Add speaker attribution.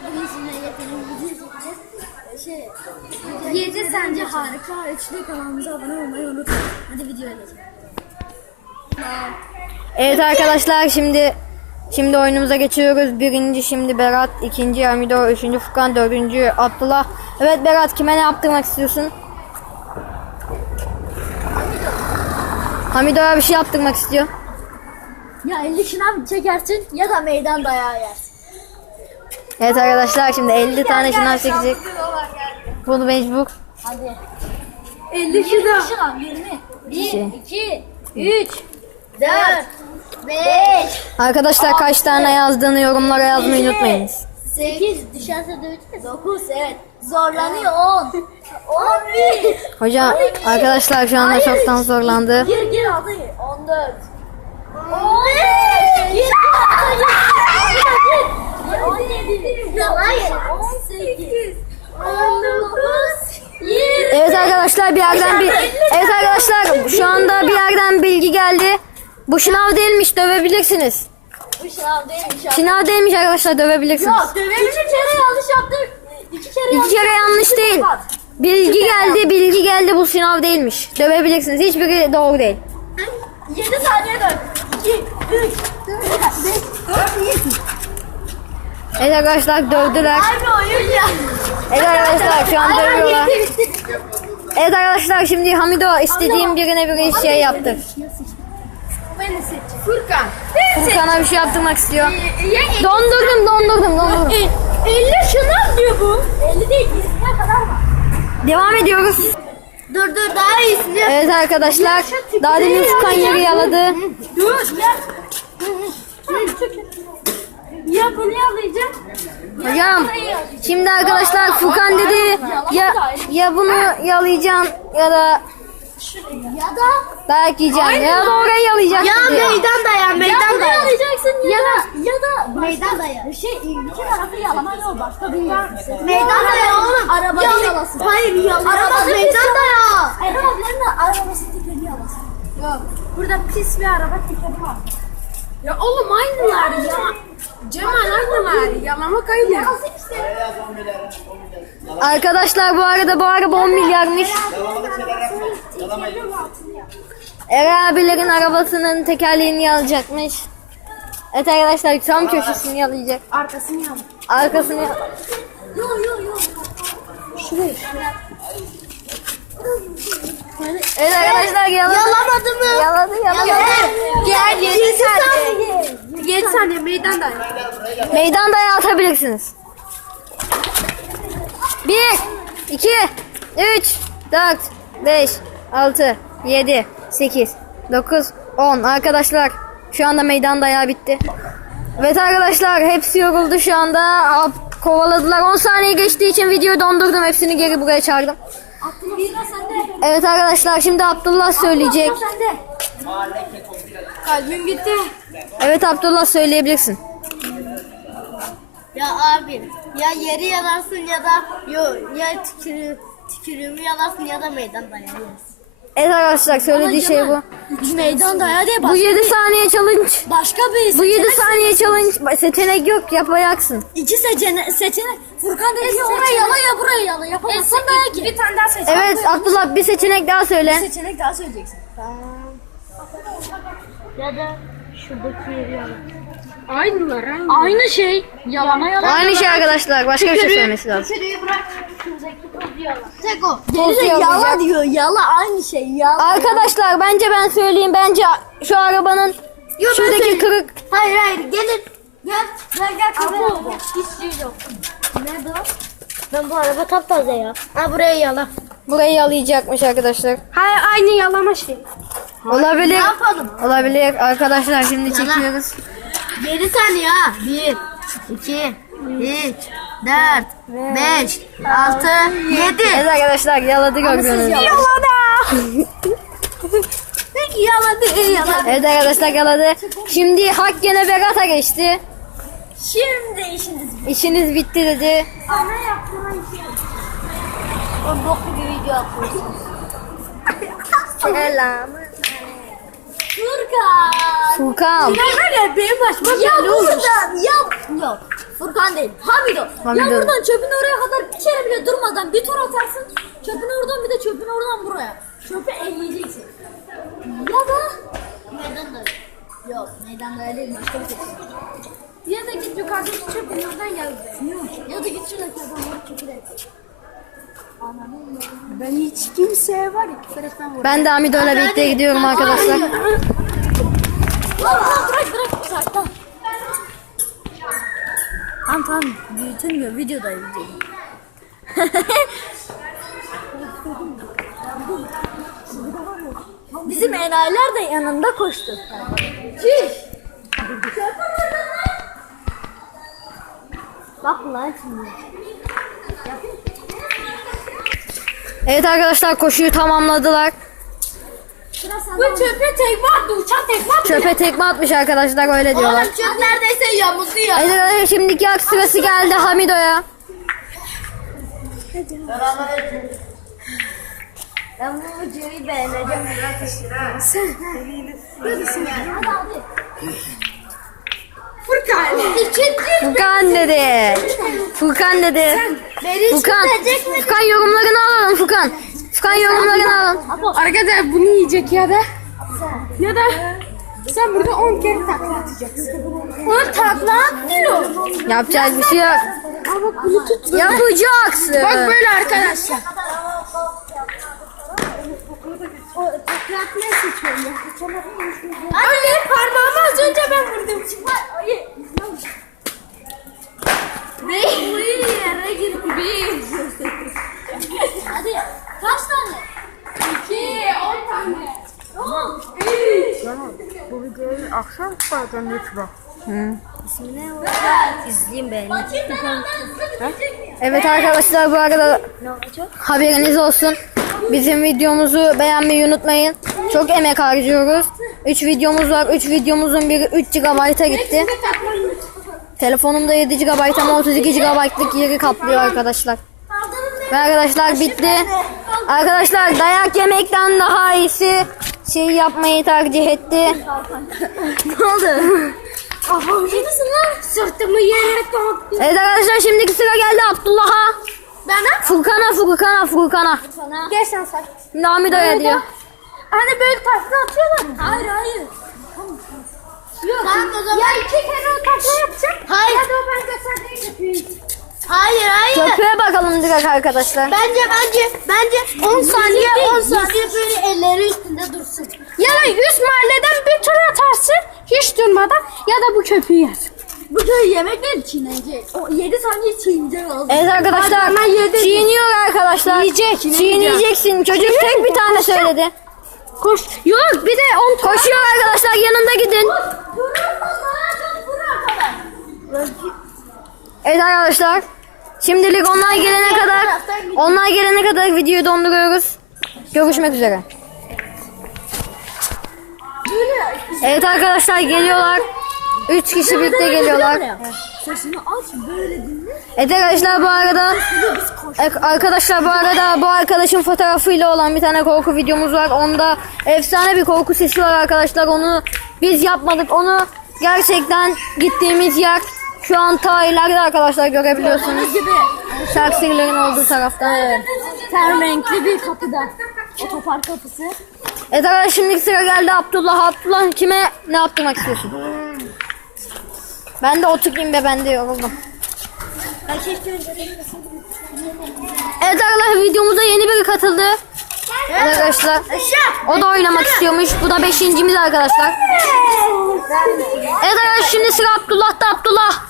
Speaker 1: Bugün sizinle çekeceğiz. Şey, Gece sence harika. Üçlü kanalımıza abone olmayı unutmayın. Hadi videoya geçelim.
Speaker 2: Evet arkadaşlar şimdi şimdi oyunumuza geçiyoruz. Birinci şimdi Berat, ikinci Hamido, üçüncü Furkan, dördüncü Abdullah. Evet Berat kime ne yaptırmak istiyorsun? Hamido'ya bir şey yaptırmak istiyor.
Speaker 1: Ya 50 şınav çekersin ya da meydan dayağı yersin.
Speaker 2: Evet arkadaşlar şimdi 50 tane şınav çekecek. Bunu mecbur.
Speaker 1: Hadi. 50 şınav. şınav 20. 1,
Speaker 2: Şey.
Speaker 1: 2, 3, 4, 5,
Speaker 2: Arkadaşlar kaç tane yazdığını yorumlara yazmayı unutmayınız.
Speaker 1: 8, düşerse döveceğiz. 9, evet. Zorlanıyor 10. 11.
Speaker 2: Hocam arkadaşlar şu anda çoktan zorlandı.
Speaker 1: Gir gir aldı. 14. 15. Gir. 17. Hayır. 18. 19. 20.
Speaker 2: Evet arkadaşlar bir yerden bir Evet arkadaşlar şu anda bir yerden bilgi geldi. Bu şınav değilmiş dövebilirsiniz.
Speaker 1: Bu şınav değilmiş.
Speaker 2: Şınav değilmiş arkadaşlar dövebilirsiniz.
Speaker 1: Yok dövemiş. İki kere yanlış yaptık. İki kere
Speaker 2: İki kere yanlış değil. Bilgi geldi bilgi geldi bu sınav değilmiş. Dövebilirsiniz hiçbiri doğru değil.
Speaker 1: 7 saniye dön. 2, 3, 4, 5, 4, 7.
Speaker 2: Evet arkadaşlar dövdüler. Evet arkadaşlar şu an dövüyorlar. Evet arkadaşlar şimdi Hamido istediğim birine bir şey yaptı.
Speaker 1: Furkan.
Speaker 2: Furkan'a bir şey yaptırmak istiyor.
Speaker 1: Ye,
Speaker 2: Dondurdum dondurdum dondurdum.
Speaker 1: 50 şınav diyor bu. 50 değil 20'ye kadar var.
Speaker 2: Devam ediyoruz.
Speaker 1: Dur dur daha iyisini yap.
Speaker 2: Evet arkadaşlar daha demin Furkan yeri yaladı.
Speaker 1: Dur ya. Ya bunu yalayacağım.
Speaker 2: Hocam şimdi arkadaşlar Furkan dedi ya ya bunu yalayacağım ya da
Speaker 1: Ya da
Speaker 2: dayak yiyeceğim ya da orayı yalayacak dedi.
Speaker 1: dayan
Speaker 3: meydan dayan.
Speaker 1: yalayacaksın ya, da ya da meydan dayan. Şey iki tarafı yalama yok başka bir
Speaker 3: Meydan dayağı oğlum.
Speaker 1: Arabayı
Speaker 3: Yal-
Speaker 1: yalasın.
Speaker 3: Hayır yalamaz
Speaker 1: Arabada
Speaker 3: meydan dayağı.
Speaker 1: Erhan ablanın arabası tikeni yalasın. Yok. Burada pis bir araba tikeni var.
Speaker 3: Ya oğlum aynılar ya. Cemal aynı.
Speaker 1: Yalasın işte.
Speaker 2: Arkadaşlar bu arada bu araba 10 milyarmış. Eren abilerin arabasının tekerleğini yalayacakmış. Evet arkadaşlar tam köşesini yalayacak.
Speaker 3: Arkasını yal.
Speaker 2: Arkasını
Speaker 1: Yok yok yok. Şuraya şuraya.
Speaker 2: Evet arkadaşlar yaladı.
Speaker 3: Yalamadı mı?
Speaker 2: Yaladı yaladı.
Speaker 3: Gel 7 saniye. 7 saniye meydan dayağı.
Speaker 2: Meydan dayağı atabilirsiniz. 1, 2, 3, 4, 5, 6, 7, 8, 9, 10. Arkadaşlar şu anda meydan dayağı bitti. Evet arkadaşlar hepsi yoruldu şu anda. Ap- Kovaladılar. 10 saniye geçtiği için videoyu dondurdum. Hepsini geri buraya çağırdım. Evet arkadaşlar şimdi Abdullah söyleyecek.
Speaker 3: Kalbim gitti.
Speaker 2: Evet Abdullah söyleyebilirsin.
Speaker 3: Ya abi ya yeri yalarsın ya da yo, ya tükürü, tükürüğümü yalarsın ya da meydan dayağı yersin.
Speaker 2: Evet arkadaşlar söylediği şey bu.
Speaker 1: Meydan dayağı diye
Speaker 2: Bu 7 saniye challenge.
Speaker 1: Başka bir
Speaker 2: Bu 7
Speaker 1: seçenek-
Speaker 2: saniye challenge seçenek yok yapacaksın.
Speaker 1: İki seçenek, seçenek. Furkan dedi ki oraya yala ya buraya yala. Yapamazsan dayak gibi. Bir tane daha seç.
Speaker 2: Evet Abdullah bir seçenek daha söyle.
Speaker 1: seçenek daha söyleyeceksin.
Speaker 3: Ya da şuradaki yeri yala.
Speaker 1: Aynılar aynı. Aynı şey. Yalama yalama.
Speaker 2: Aynı şey arkadaşlar başka bir şey söylemesi lazım.
Speaker 3: Tükürüğü bırak. Şuradaki.
Speaker 1: Tek o.
Speaker 2: Toz
Speaker 1: Geri de
Speaker 2: yalayacak.
Speaker 1: yala diyor. Yala aynı şey. Yala.
Speaker 2: Arkadaşlar bence ben söyleyeyim bence şu arabanın
Speaker 3: ben
Speaker 2: şuradaki kırık
Speaker 3: Hayır hayır gelin.
Speaker 1: Gel. Gel gel.
Speaker 3: Abo. Hiç şey yok. Nerede o? Ben bu araba taptaze ya. Ha buraya yala.
Speaker 2: burayı yalayacakmış arkadaşlar.
Speaker 3: Hayır aynı yalama şey.
Speaker 2: Olabilir.
Speaker 3: Ne yapalım?
Speaker 2: Olabilir arkadaşlar şimdi çekiyoruz.
Speaker 3: 7 saniye ha. 1, 2, 3, 4, 5, 6, 7.
Speaker 2: Evet arkadaşlar yaladı gördüğünüz gibi.
Speaker 1: Peki yaladı. Yaladı.
Speaker 2: Evet arkadaşlar yaladı. Şimdi hak gene Berat'a geçti.
Speaker 1: Şimdi işiniz.
Speaker 2: İşiniz bitti dedi.
Speaker 1: Sana yaptığın şey.
Speaker 3: O boklu bir video atıyorsun.
Speaker 2: Selam.
Speaker 1: Furkan.
Speaker 2: Furkan.
Speaker 1: Ya benim başıma ya buradan ya yok. Furkan değil. Hamido.
Speaker 2: Hamido.
Speaker 1: Ya buradan çöpün oraya kadar bir kere bile durmadan bir tur atarsın. Çöpün oradan bir de çöpün oradan buraya. Çöpü elleyeceksin. Ya da
Speaker 3: Meydanda.
Speaker 1: Yok meydanda öyle değil. Başka bir şey. Ya da git yukarıdaki çöpün oradan gel. Ya da git şuradaki adamları çöpü de et. Ben hiç kimseye var ya küfür etmem.
Speaker 2: Ben de Hamido'yla birlikte gidiyorum arkadaşlar.
Speaker 1: Aa, bırak bırak bırak. Tamam tamam. tamam. Büyütülmüyor videoda. Bizim enayiler de yanında koştu. Çiş. Bak lan şimdi.
Speaker 2: Evet arkadaşlar koşuyu tamamladılar.
Speaker 1: Bu çöpe tekme attı, uçan tekme attı.
Speaker 2: Çöpe tekme atmış arkadaşlar öyle diyorlar.
Speaker 3: Oğlum çöp neredeyse yamuldu ya.
Speaker 2: Evet arkadaşlar şimdiki yak sırası geldi Hamido'ya.
Speaker 3: Ben bu videoyu beğeneceğim.
Speaker 1: Furkan. İkinci.
Speaker 2: Furkan dedi. Furkan dedi. Furkan. Furkan yorumlarını alalım Furkan. Furkan yorumlarını alalım.
Speaker 4: Arkadaşlar bunu yiyecek ya da ya da sen burada 10 kere takla atacaksın.
Speaker 1: Furkan takla atıyor.
Speaker 2: Yapacak bir şey yok.
Speaker 4: Ama bunu tut.
Speaker 2: Yapacaksın.
Speaker 4: Bak böyle arkadaşlar.
Speaker 1: Anne parmağımı az önce ben vurdum. Çıkma. Ay. Bir. Bir yere girdi. Bir. Hadi. Kaç tane? İki. On tane. On. Üç.
Speaker 4: Bu akşam çıkaracağım YouTube'a.
Speaker 3: İzleyeyim beni.
Speaker 2: Evet arkadaşlar bu arada haberiniz olsun. Bizim videomuzu beğenmeyi unutmayın. Çok emek harcıyoruz. 3 videomuz var. 3 videomuzun biri 3 GB'a gitti. Telefonumda 7 GB ama 32 GB'lık yeri kaplıyor arkadaşlar. Ve arkadaşlar bitti. Arkadaşlar dayak yemekten daha iyisi şey yapmayı tercih etti. ne oldu?
Speaker 1: Kafam gibisin lan. Sırtımı yere kalktı.
Speaker 2: Evet arkadaşlar şimdiki sıra geldi Abdullah'a.
Speaker 1: Bana.
Speaker 2: Furkan'a Furkan'a Furkan'a.
Speaker 1: Gel sen say.
Speaker 2: Namido'ya diyor.
Speaker 1: Hani böyle takla atıyorlar mı? Hayır hayır. Yok.
Speaker 3: Tamam o zaman.
Speaker 1: Ya iki kere o takla yapacak.
Speaker 3: Hayır.
Speaker 1: Hadi o ben göstereyim yapayım.
Speaker 3: Hayır hayır.
Speaker 2: Köprüye bakalım direkt arkadaşlar.
Speaker 3: Bence bence bence 10 saniye 10 saniye böyle elleri üstünde dursun.
Speaker 4: Ya da 100 mahalleden bir tur atarsın hiç durmadan ya da bu köpüğü yer.
Speaker 1: Bu köy yemek değil çiğnenecek. O 7 saniye çiğneyecek lazım.
Speaker 2: Evet arkadaşlar çiğniyor arkadaşlar.
Speaker 4: Yiyecek,
Speaker 2: Çiğneyeceksin. Çocuk tek bir tane söyledi.
Speaker 4: Koş. Yok bir de 10 tur.
Speaker 2: Koşuyor arkadaşlar yanında gidin. Evet arkadaşlar. Şimdilik onlar gelene kadar onlar gelene kadar videoyu donduruyoruz. Görüşmek üzere. Evet arkadaşlar geliyorlar. Üç kişi birlikte geliyorlar.
Speaker 1: Sesini aç böyle dinle.
Speaker 2: Evet arkadaşlar bu arada arkadaşlar bu arada bu arkadaşın fotoğrafıyla olan bir tane korku videomuz var. Onda efsane bir korku sesi var arkadaşlar. Onu biz yapmadık. Onu gerçekten gittiğimiz yer şu an ta ileride arkadaşlar görebiliyorsunuz. Taksilerin olduğu tarafta.
Speaker 1: Ten renkli bir kapıda. Otopark kapısı.
Speaker 2: Evet arkadaşlar şimdi sıra geldi Abdullah. Abdullah kime ne yaptırmak istiyorsun? Ben de oturayım be ben de yoruldum. Evet arkadaşlar videomuza yeni biri katıldı. Evet arkadaşlar. O da oynamak istiyormuş. Bu da beşincimiz arkadaşlar. Evet arkadaşlar şimdi sıra Abdullah'ta Abdullah.